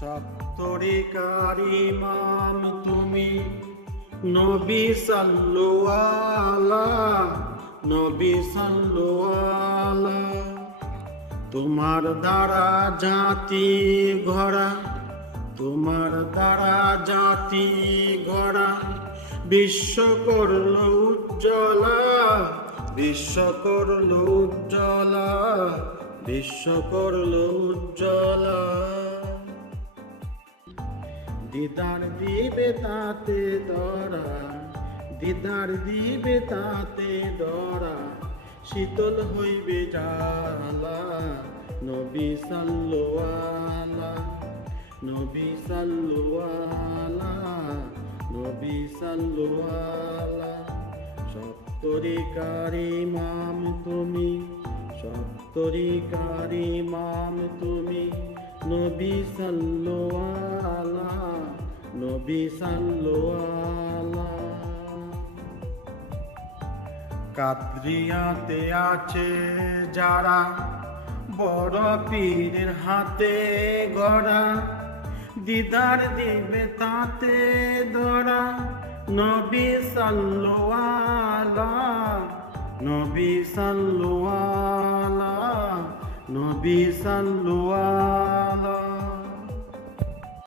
সত্তরিকার ইমাম তুমি, নবী সাল্লাল্লাহু নবী সাল্লাল্লাহু। তোমার দ্বারা জাতি গড়া, তোমার দ্বারা জাতি গড়া, বিশ্ব করল উজ্জ্বলা, বিশ্ব করল উজ্জ্বলা, বিশ্ব করল উজ্জ্বলা। দিদার দিবে তাতে দরা, দিদার দিবে তাতে দরা, শীতল হইবে জালা। নবী সাল্লাল্লাহু নবী সাল্লাল্লাহু নবী সাল্লাল্লাহু। সত্তরিকার ইমাম তুমি, সত্তরিকার ইমাম তুমি, নবী সাল্লাল্লাহু নবী সাল্লাল্লাহু। কাদরিয়াতে আছে যারা, বড় পীরের হাতে গড়া, দিদার দিবে তাতে দরা। নবী সাল্লাল্লাহু নবী সাল্লাল্লাহু নবী সাল্লাল্লাহু।